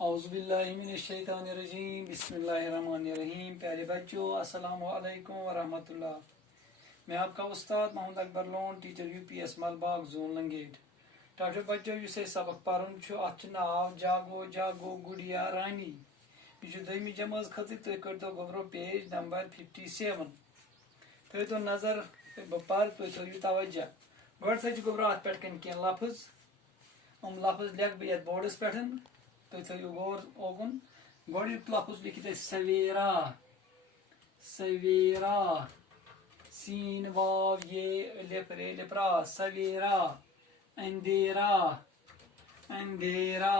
اعوذ باللہ من الشیطان الرجیم بسم اللہ الرحمن الرحیم. پیارے بچوں السلام علیکم ورحمۃ اللہ. میں آپ کا استاد Muhammad Akbar Lone teacher U P S Malbagh zone Langate. Doctor بچوں اس سبق پرن ات ناو جاگو جاگو گڑیا رانی. یہ دویمہ جماعت خاطر تھی کرتو گوبرو پیج نمبر 57. تھو نظر پر تھی تھو توجہ گۄڈٕ تھٲیِو گوبرو ات پٮ۪ٹھ کن کینٛہہ لفظ. لفظ لیکھ بہٕ یتھ بورڈس پٮ۪ٹھ. تھی تھو غور اوکن. گۄڈنیُک لفظ لیکھِو تُہۍ سویرا سویرا سین واو یہ الف رے الف را سویرا. اندھیرا اندھیرا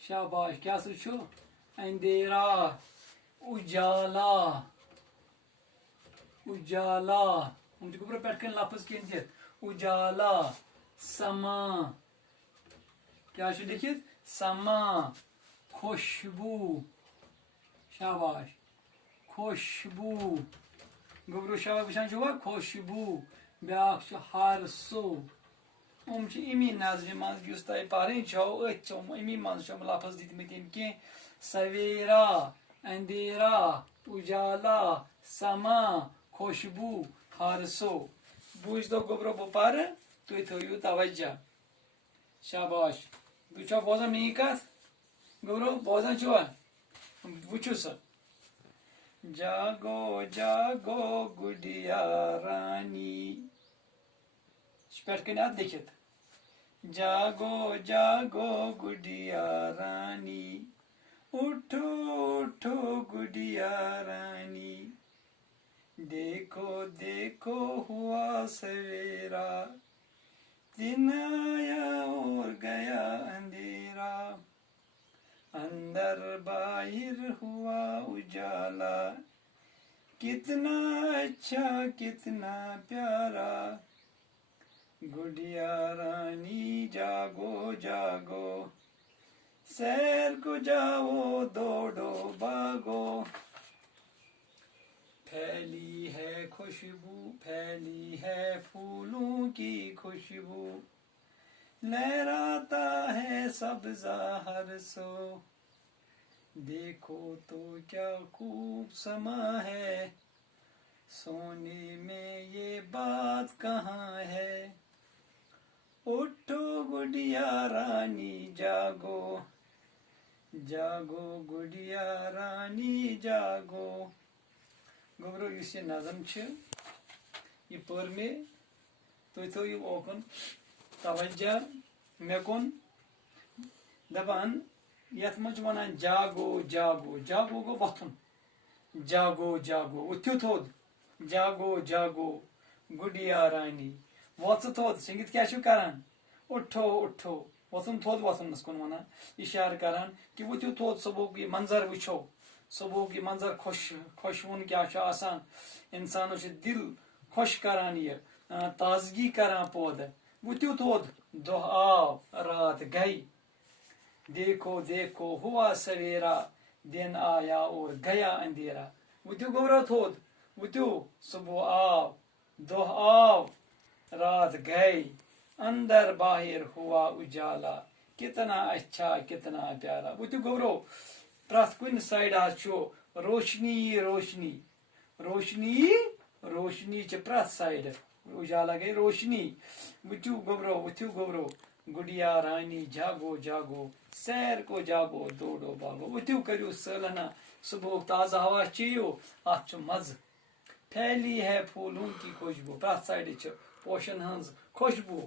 شاباش کیا سا چھُ اندھیرا. اجالا اجالا ہم تہِ گوبرو پٮ۪ٹھ کَنۍ لفظ کینٛہہ دِتھ. اجالا سما کیا چھُ لیکھِتھ سما. خوشبو شاباش خوشبو گوبرو شاباش وٕچھان چھُوا خوشبو. بیٛاکھ چھُ ہرسو. یِم چھِ امی نظرِ منٛز یُس تۄہہِ پرٕنۍ چھو أتھۍ چھِ امی منٛز چھِ لفظ دِتمٕتۍ یِم کینٛہہ. سویرا اندھیرا اجالا سما خوشبو ہرسو. بوٗزتو گوبرو بہٕ پرٕ تُہۍ تھٲیِو توجہ. شاباش تُہۍ چھوا بوزان میٛٲنۍ کتھ گوبرو بوزان چھُوا. وٕچھِو سا. جاگو جاگو گڈیا رانی یہ پٮ۪ٹھ کَنۍ اتھ لیکھِتھ. جاگو جاگو گڈیا رانی اٹھو اٹھو گڈیا رانی. دیکھو دیکھو ہوا سویرا دن آیا اور گیا اندھیرا. اندر باہر ہوا اجالا کتنا اچھا کتنا پیارا. گڈیا رانی جاگو جاگو سیر کو جاؤ دوڑو بھاگو. پھیلی ہے خوشبو پھیلی ہے پھولوں کی خوشبو لہراتا ہے سبزہ ہر سو. دیکھو تو کیا خوب سما ہے سونے میں یہ بات کہاں ہے. اٹھو گڈیا رانی جاگو جاگو گڈیا رانی جاگو. گوبرو یُس یہِ نظم چھِ یہِ پٔر مےٚ. تُہۍ تھٲیِو اوکُن توجہ مےٚ کُن. دپان یتھ منٛز چھِ ونان جاگو جاگو جاگو گوٚو وۄتھُن. جاگو جاگو ؤتھِو تھوٚد. جاگو جاگو گڈیا رانی وۄژٕ تھوٚد. شٔنگِتھ کیٛاہ چھِو کران اٹھو اٹھو وۄتھُن تھوٚد وۄتھُنس کُن ونان اشارٕ کران کہِ ؤتھِو تھوٚد. صبحُک یہِ منظر وٕچھو. صبحُک یہِ منظر خۄشوُن کیٛاہ چھُ آسان. انسانس چھُ دل خۄش کران یہِ تازگی کران پٲدٕ. ؤتھِو تھوٚد دۄہ آو رات گٔے. دیکھو دیکھو ہوا سویرا دن آیا اور گیا اندھیرا. ؤتھِو گوبرو تھوٚد ؤتھِو صبح آو دۄہ آو رات گٔے. اندر باہر ہوا اجالا کتنا اچھا کتنا پیارا. ؤتھِو گوبرو پرٛٮ۪تھ کُنہِ سایڈٕ حظ چھُ روشنی روشنی روشنی روشنی چھِ پرٛٮ۪تھ سایڈٕ. اجالا گٔے روشنی. ؤتھِو گوبرو ؤتھِو گوبرو گڈیا رانی جاگو جاگو سیر کو جاگو دوڑو بھاگو. ؤتھِو کٔرِو سٲلانہ صبحُک تازٕ ہوا چیٚیِو اتھ چھُ مزٕ. پھیلی ہے پھوٗلوں کی خوشبو پرٛٮ۪تھ سایڈٕ چھِ پوشن ہٕنٛز خوشبو.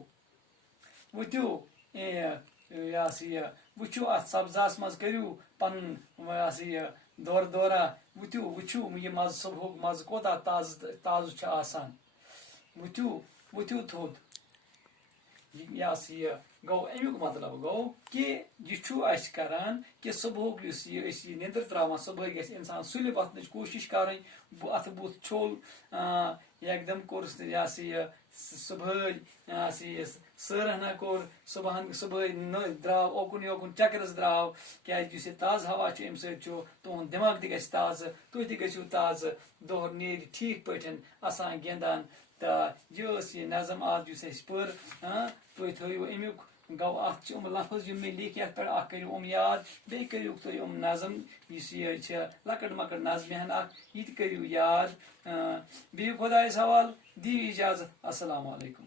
ؤتھِو یہِ ہسا یہِ وٕچھِو اتھ سبزس منٛز کٔرِو پنُن یہِ ہسا یہِ دورٕ دورہ. ؤتھِو وٕچھِو یہِ مزٕ صبحُک مزٕ کوتاہ تازٕ چھُ آسان. ؤتھِو ؤتھِو تھوٚد. یہِ ہسا یہِ گوٚو امیُک مطلب گوٚو کہِ یہِ چھُ اسہِ کران کہِ صبحُک یُس یہِ أسۍ یہِ نیٚندٕر تراوان صبحٲے گژھِ انسان سُلہِ وۄتھنٕچ کوٗشش کرٕنۍ. اتھٕ بُتھ چھوٚل یکدم کوٚرُس یہِ ہسا یہِ صبحٲے یہِ ہسا یہِ سٲر ہنا کوٚر صبحٲے درٛاو اوکُن یوکُن چکرس درٛاو. کیٛازِ یُس یہِ تازٕ ہوا چھُ امہِ سۭتۍ چھُ تُہُنٛد دٮ۪ماغ تہِ گژھِ تازٕ تُہۍ تہِ گٔژھِو تازٕ. دۄہ نیرِ ٹھیٖک پٲٹھۍ اسان گِنٛدان. تہٕ یہِ ٲس یہِ نظم آز یُس اسہِ پٔر. تُہۍ تھٲیِو امیُک گو ات لفظ یم لکھ یت پہ اخ کرو یاد بی کرو تھی نظم اس یہ لکٹ مکٹ نظمہ اخ یہ کرو یاد بہو خدائس حوالہ دیو اجازت السلام علیکم.